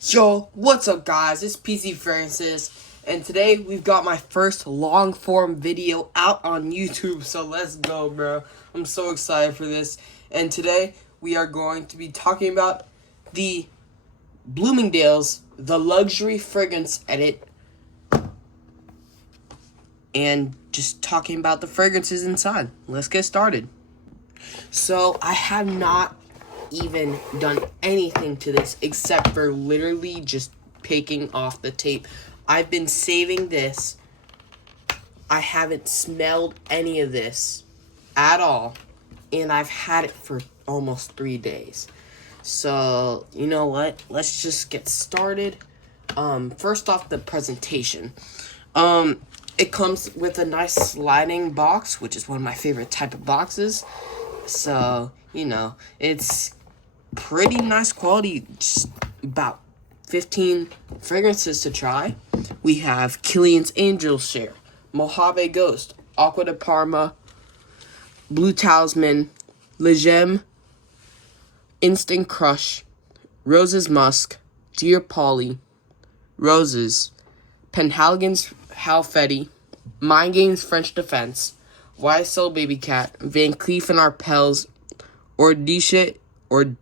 Yo, what's up guys? It's PC Francis, and today we've got my first long form video out on YouTube, so let's go, bro. I'm so excited for this. And today we are going to be talking about the Bloomingdale's The Luxury Fragrance Edit, and just talking about the fragrances inside. Let's get started. So I have not even done anything to this except for literally just picking off the tape. I've been saving this. I haven't smelled any of this at all, and I've had it for almost 3 days. So, you know what? Let's just get started. First off, the presentation. It comes with a nice sliding box, which is one of my favorite type of boxes. So, you know, it's pretty nice quality. Just about 15 fragrances to try. We have Kilian's Angel Share, Mojave Ghost, Acqua di Parma, Blue Talisman, Le Gem, Instant Crush, Roses Musk, Dear Polly, Roses, Penhaligon's Halfetti, Mind Games French Defense, YSL Baby Cat, Van Cleef and Arpels, Ordicia, or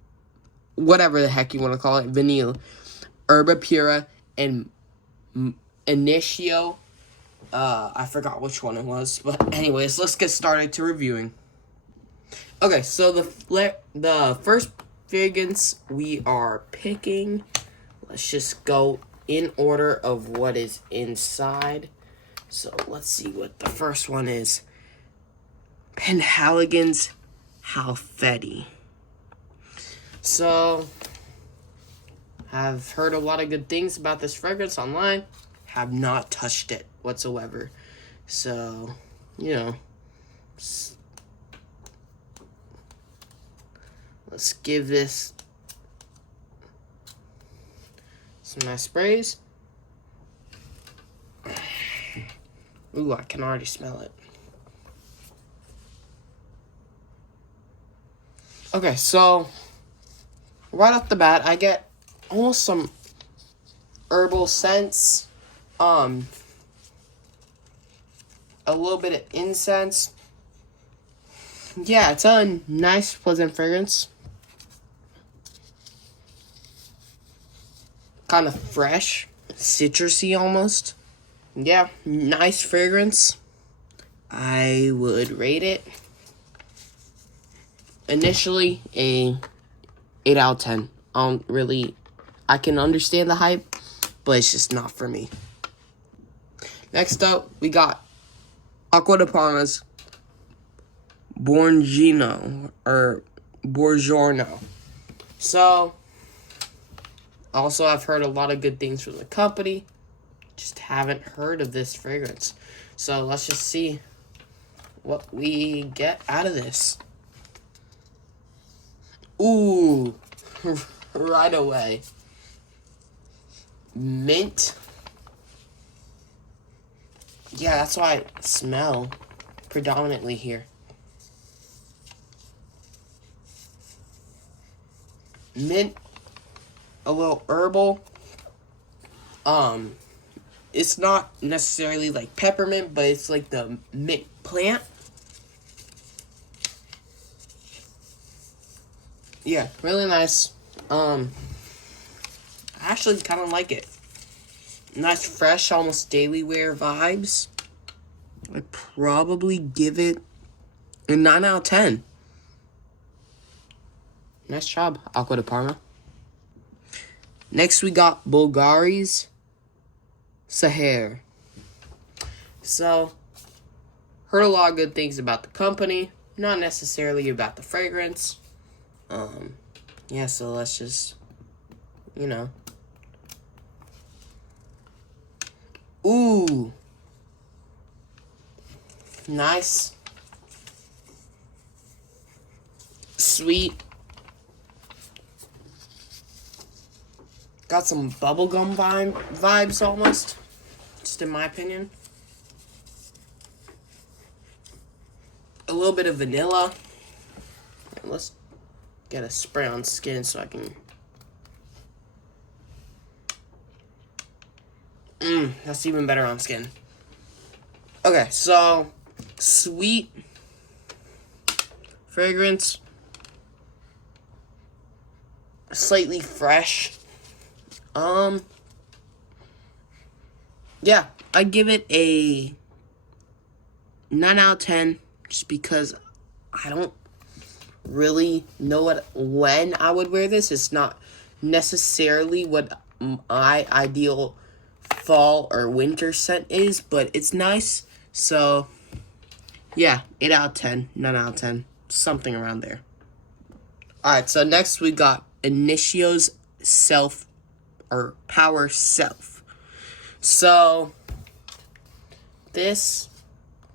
whatever the heck you want to call it, Vanille, Herba Pura, and Initio. I forgot which one it was, but anyways, let's get started to reviewing. Okay, so the first fragrance we are picking, let's just go in order of what is inside. So let's see what the first one is. Penhaligon's Halfetti. So, I've heard a lot of good things about this fragrance online. Have not touched it whatsoever. So, you know, let's give this some nice sprays. Ooh, I can already smell it. Okay, so right off the bat, I get almost some herbal scents, a little bit of incense. Yeah, it's a nice, pleasant fragrance. Kind of fresh, citrusy almost. Yeah, nice fragrance. I would rate it initially a 8 out of 10. I can understand the hype, but it's just not for me. Next up, we got Acqua di Parma's Borgino, or Borgiorno. So, also I've heard a lot of good things from the company, just haven't heard of this fragrance. So let's just see what we get out of this. Ooh, right away. Mint. Yeah, that's why I smell predominantly here. Mint, a little herbal. It's not necessarily like peppermint, but it's like the mint plant. Yeah, really nice. I actually kind of like it. Nice, fresh, almost daily wear vibes. I'd probably give it a 9 out of 10. Nice job, Acqua di Parma. Next, we got Bulgari's Sahar. So, heard a lot of good things about the company, not necessarily about the fragrance. Yeah, so let's just, you know. Ooh. Nice. Sweet. Got some bubblegum vibes almost, just in my opinion. A little bit of vanilla. Let's get a spray on skin so I can That's even better on skin. Okay, so sweet fragrance, slightly fresh. Yeah, I give it a 9 out of 10 just because I don't really know when I would wear this. It's not necessarily what my ideal fall or winter scent is, but it's nice. So, yeah, 8 out of 10, 9 out of 10, something around there. Alright, so next we got Initio's Power Self. So, this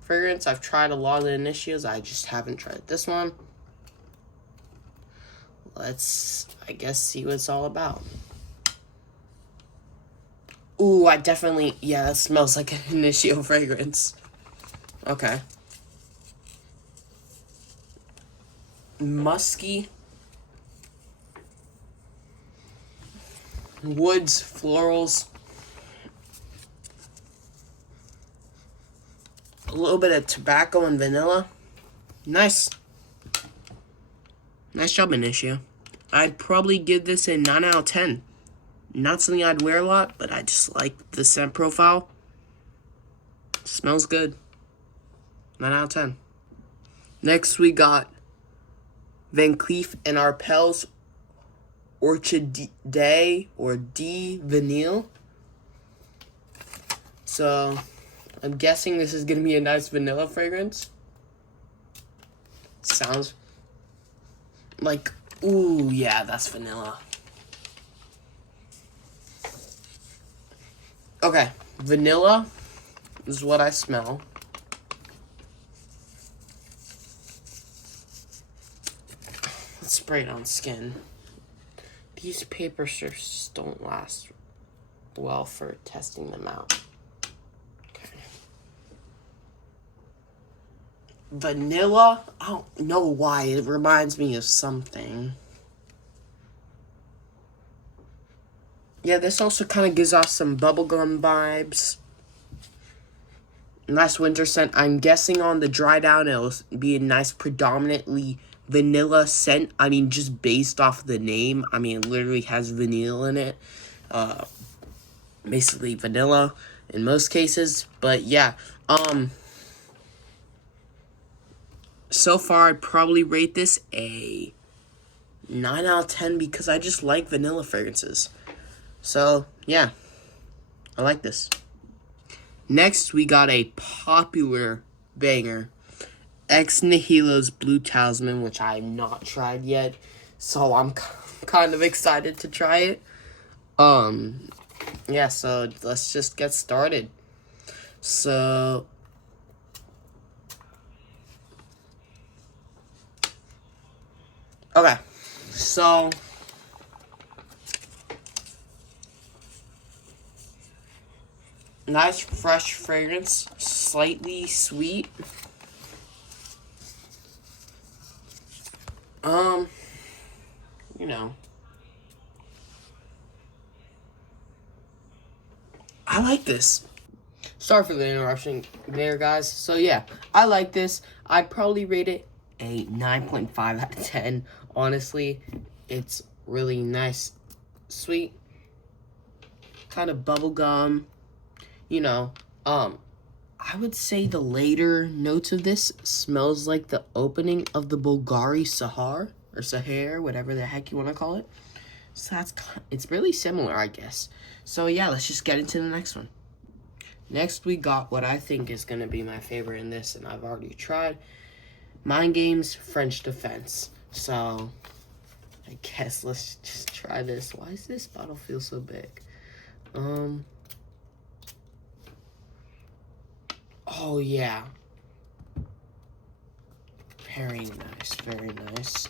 fragrance, I've tried a lot of the Initios. I just haven't tried this one. Let's, I guess, see what it's all about. Ooh, yeah, that smells like an Initio fragrance. Okay. Musky. Woods, florals. A little bit of tobacco and vanilla. Nice. Nice job, Initio. I'd probably give this a 9 out of 10. Not something I'd wear a lot, but I just like the scent profile. Smells good. 9 out of 10. Next, we got Van Cleef & Arpels Orchidee or D Vanille. So, I'm guessing this is going to be a nice vanilla fragrance. Sounds like, ooh, yeah, that's vanilla. Okay, vanilla is what I smell. Let's spray it on skin. These paper strips just don't last well for testing them out. Okay. Vanilla, I don't know why, it reminds me of something. Yeah, this also kind of gives off some bubblegum vibes. Nice winter scent. I'm guessing on the dry down it'll be a nice predominantly vanilla scent. I mean, just based off the name. I mean, it literally has vanilla in it. Basically vanilla in most cases. But yeah, so far I'd probably rate this a 9 out of 10 because I just like vanilla fragrances. So, yeah, I like this. Next, we got a popular banger, Ex Nihilo's Blue Talisman, which I have not tried yet, so I'm kind of excited to try it. Yeah, so let's just get started. So, okay, so nice fresh fragrance, slightly sweet. You know, I like this. Sorry for the interruption there, guys. So yeah, I like this. I'd probably rate it a 9.5 out of 10. Honestly, it's really nice, sweet, kind of bubblegum. You know, I would say the later notes of this smells like the opening of the Bulgari Sahar, or Sahar, whatever the heck you want to call it. So it's really similar, I guess. So yeah, let's just get into the next one. Next, we got what I think is going to be my favorite in this, and I've already tried. Mind Games French Defense. So, I guess let's just try this. Why does this bottle feel so big? Oh, yeah. Very nice, very nice.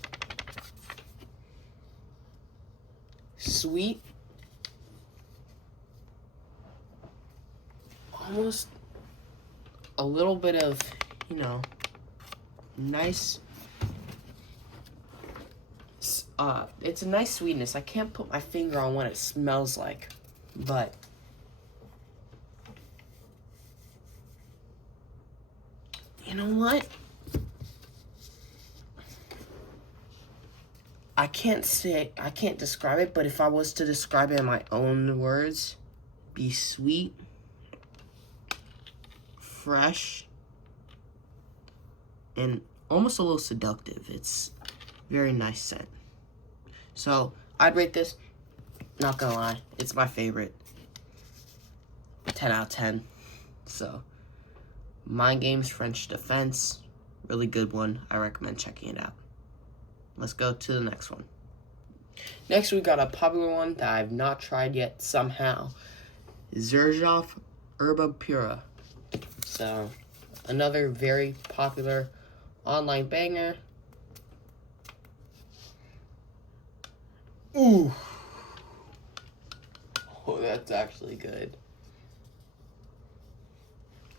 Sweet. Almost a little bit of, you know, nice. It's a nice sweetness. I can't put my finger on what it smells like, but You know what? I can't describe it, but if I was to describe it in my own words, be sweet, fresh, and almost a little seductive. It's very nice scent. So I'd rate this, not gonna lie, it's my favorite. 10 out of 10. So Mind Games French Defense, really good one. I recommend checking it out. Let's go to the next one. Next, we got a popular one that I've not tried yet somehow. Xerjoff Herba Pura. So, another very popular online banger. Ooh. Oh, that's actually good.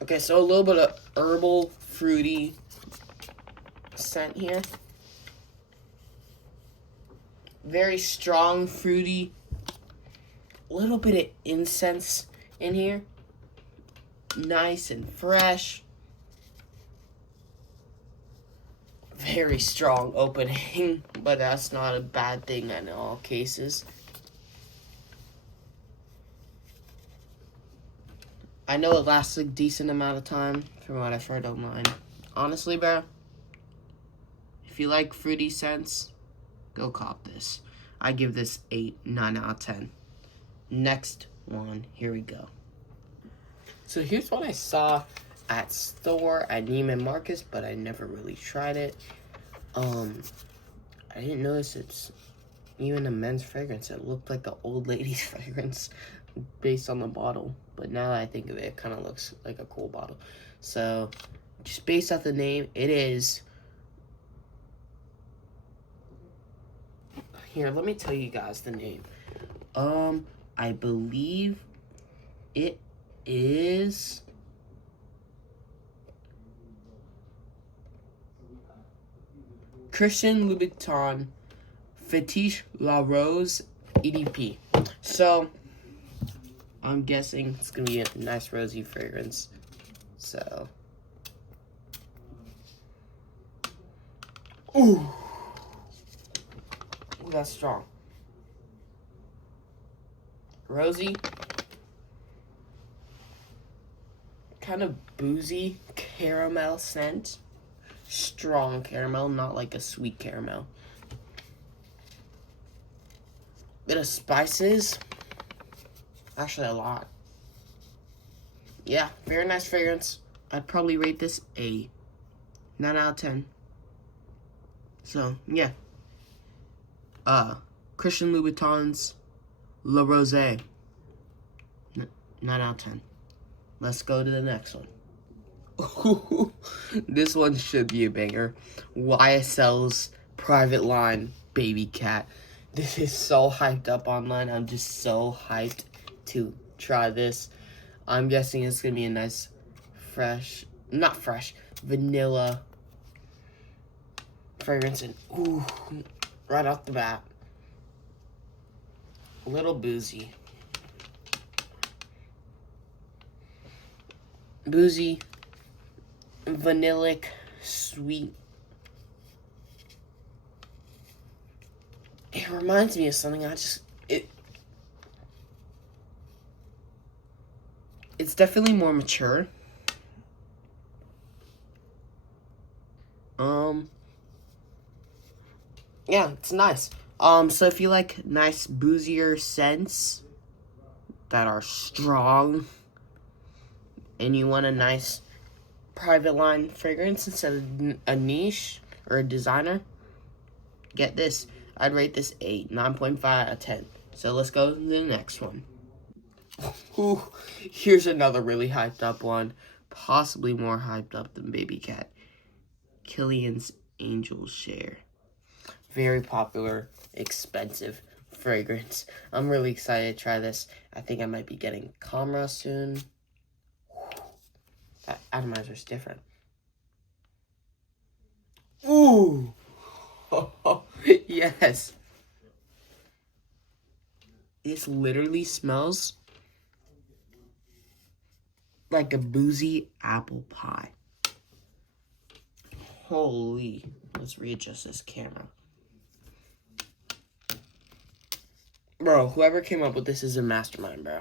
Okay, so a little bit of herbal, fruity scent here. Very strong, fruity. A little bit of incense in here. Nice and fresh. Very strong opening, but that's not a bad thing in all cases. I know it lasts a decent amount of time from what I've heard online. Honestly, bro, if you like fruity scents, go cop this. I give this 9 out of 10. Next one, here we go. So here's what I saw at store at Neiman Marcus, but I never really tried it. I didn't notice it's even a men's fragrance. It looked like an old lady's fragrance based on the bottle. But now that I think of it, it kind of looks like a cool bottle. So, just based off the name, it is... Here, let me tell you guys the name. I believe it is... Christian Louboutin Fétiche La Rose EDP. So, I'm guessing it's going to be a nice rosy fragrance. So. Ooh. That's strong. Rosy. Kind of boozy caramel scent. Strong caramel, not like a sweet caramel. Bit of spices. Actually, a lot. Yeah, very nice fragrance. I'd probably rate this a 9 out of 10. So, yeah. Christian Louboutin's La Rose. 9 out of 10. Let's go to the next one. This one should be a banger. YSL's Private Line Baby Cat. This is so hyped up online. I'm just so hyped to try this. I'm guessing it's gonna be a nice vanilla fragrance, and ooh, right off the bat, a little boozy, vanillic, sweet. It reminds me of something. It's definitely more mature. Yeah, it's nice. So if you like nice boozier scents that are strong, and you want a nice private line fragrance instead of a niche or a designer, get this. I'd rate this a 9.5 out of 10. So let's go to the next one. Ooh, here's another really hyped up one. Possibly more hyped up than Baby Cat. Kilian's Angel Share. Very popular, expensive fragrance. I'm really excited to try this. I think I might be getting Camera soon. That atomizer's different. Ooh! Yes. This literally smells like a boozy apple pie. Holy. Let's readjust this camera. Bro, whoever came up with this is a mastermind, bro.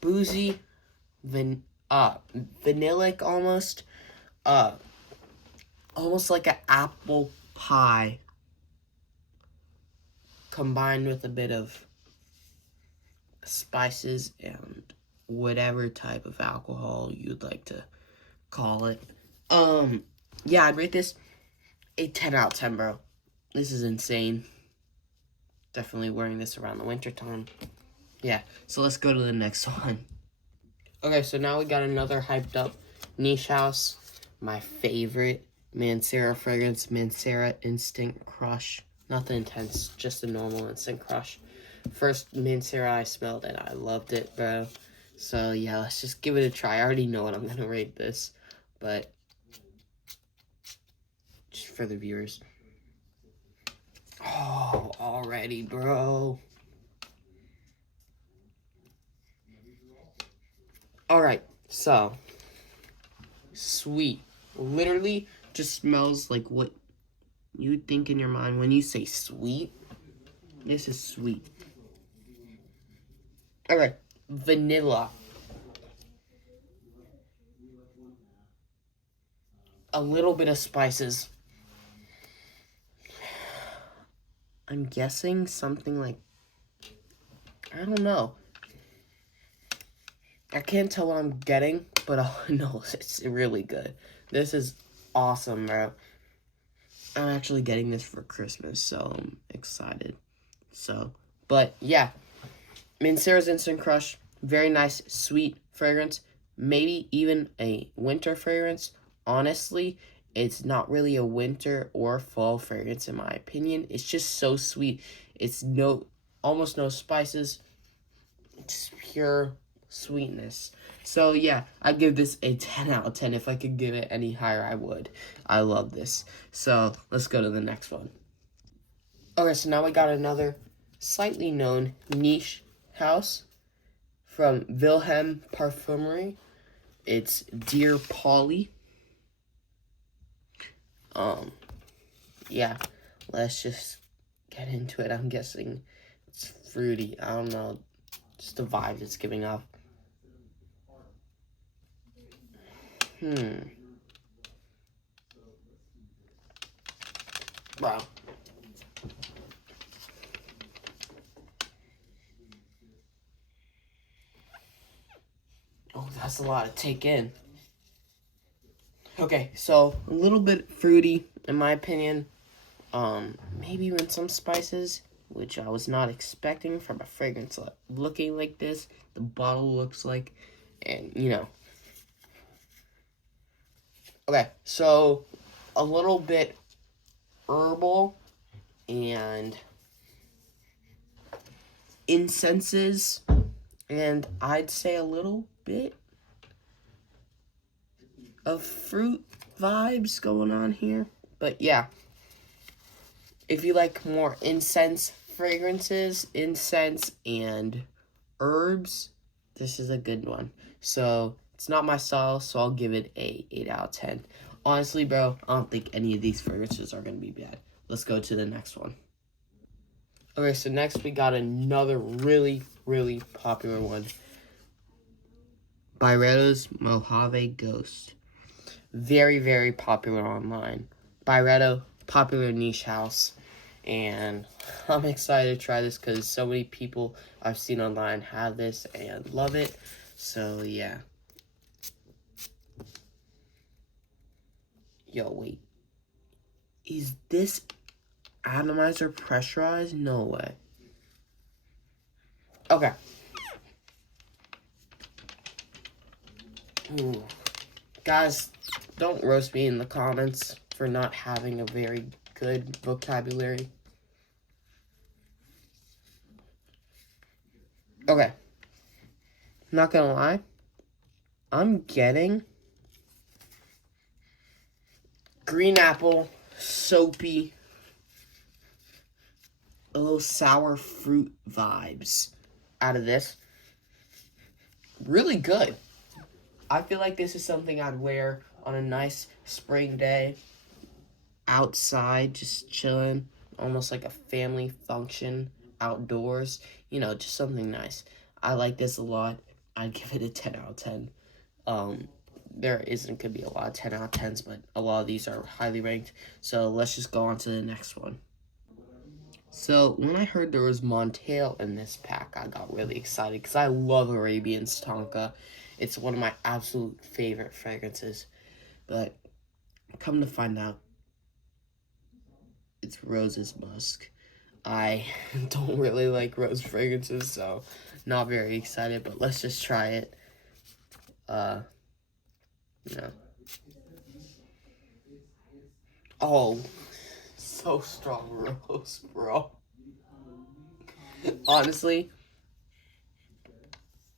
Boozy, vanillic almost. Almost like an apple pie combined with a bit of spices and whatever type of alcohol you'd like to call it. Yeah, I'd rate this a 10 out of 10, bro. This is insane. Definitely wearing this around the winter time. Yeah, so let's go to the next one. Okay, so now we got another hyped up niche house. My favorite Mancera fragrance, Mancera Instant Crush. Nothing intense, just a normal Instant Crush. First Mancera I smelled and I loved it, bro. So yeah, let's just give it a try. I already know what I'm gonna rate this, but just for the viewers. Oh, already, bro. Alright, so sweet. Literally just smells like what you would think in your mind when you say sweet. This is sweet. Alright, vanilla. A little bit of spices. I'm guessing something like, I don't know. I can't tell what I'm getting, but all I know is it's really good. This is awesome, bro. I'm actually getting this for Christmas, so I'm excited. So, but yeah. Mancera's Instant Crush. Very nice, sweet fragrance. Maybe even a winter fragrance. Honestly, it's not really a winter or fall fragrance in my opinion. It's just so sweet. It's almost no spices. Just pure sweetness. So yeah, I give this a 10 out of 10. If I could give it any higher, I would. I love this. So let's go to the next one. Okay, so now we got another slightly known niche house from Wilhelm Parfumerie. It's Dear Polly. Yeah, let's just get into it. I'm guessing it's fruity. I don't know, just the vibe it's giving off. Wow. Oh, that's a lot to take in. Okay, so a little bit fruity, in my opinion. Maybe even some spices, which I was not expecting from a fragrance looking like this. The bottle looks like, and you know. Okay, so a little bit herbal and incenses, and I'd say a little bit of fruit vibes going on here. But yeah, if you like more incense fragrances, incense and herbs, this is a good one. So it's not my style, so I'll give it a 8 out of 10. Honestly, bro, I don't think any of these fragrances are going to be bad. Let's go to the next one. Okay, so next we got another really, really popular one. Byretto's Mojave Ghost. Very, very popular online. Byretto, popular niche house. And I'm excited to try this because so many people I've seen online have this and love it. So, yeah. Yo, wait. Is this atomizer pressurized? No way. Okay. Ooh. Guys, don't roast me in the comments for not having a very good vocabulary. Okay. Not gonna lie. I'm getting green apple, soapy, a little sour fruit vibes out of this. Really good. I feel like this is something I'd wear on a nice spring day outside, just chilling, almost like a family function outdoors. You know, just something nice. I like this a lot. I'd give it a 10 out of 10. There isn't going to be a lot of 10 out of 10s, but a lot of these are highly ranked. So let's just go on to the next one. So when I heard there was Montel in this pack, I got really excited because I love Arabian's Tonka. It's one of my absolute favorite fragrances. But come to find out, it's Rose's Musk. I don't really like rose fragrances, so not very excited, but let's just try it. Oh, so strong rose, bro. Honestly,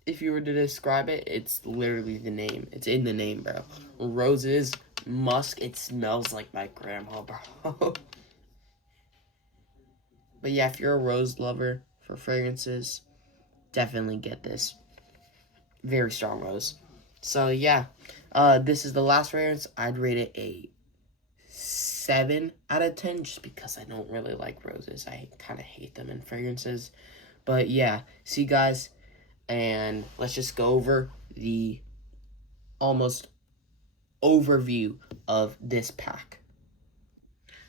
if you were to describe it, it's literally the name. It's in the name, bro. Roses, musk, it smells like my grandma, bro. But yeah, if you're a rose lover for fragrances, definitely get this. Very strong rose. So yeah, this is the last fragrance. I'd rate it a 7 out of 10 just because I don't really like roses. I kind of hate them in fragrances. But yeah, see you guys, and let's just go over the almost overview of this pack.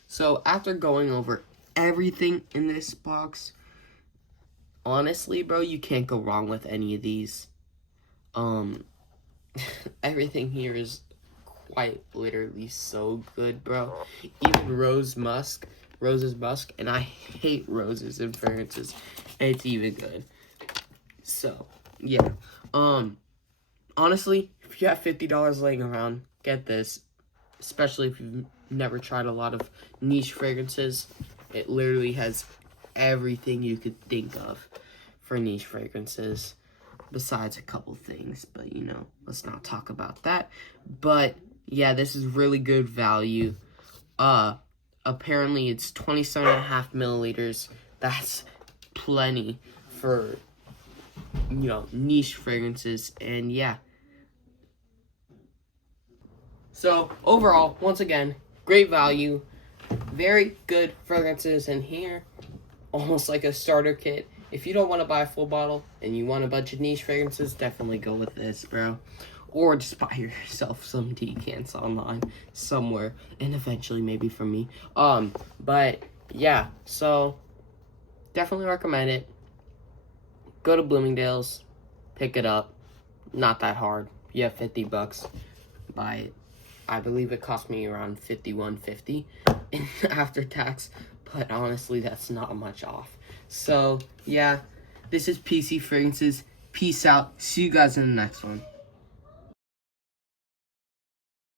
So after going over everything in this box, honestly, bro, you can't go wrong with any of these. Everything here is quite literally so good, bro. Even Rose's Musk, and I hate roses in fragrances. It's even good. So, yeah. Honestly, if you have $50 laying around, get this. Especially if you've never tried a lot of niche fragrances. It literally has everything you could think of for niche fragrances. Besides a couple things, but you know, let's not talk about that. But yeah, this is really good value. Apparently it's 27.5 milliliters. That's plenty for, you know, niche fragrances. And yeah, so overall, once again, great value, very good fragrances in here, almost like a starter kit. If you don't want to buy a full bottle and you want a bunch of niche fragrances, definitely go with this, bro. Or just buy yourself some decants online somewhere, and eventually maybe from me. But yeah, so definitely recommend it. Go to Bloomingdale's, pick it up. Not that hard. You have $50, buy it. I believe it cost me around $51.50 after tax, but honestly, that's not much off. So, yeah, this is PC Fragrances. Peace out. See you guys in the next one.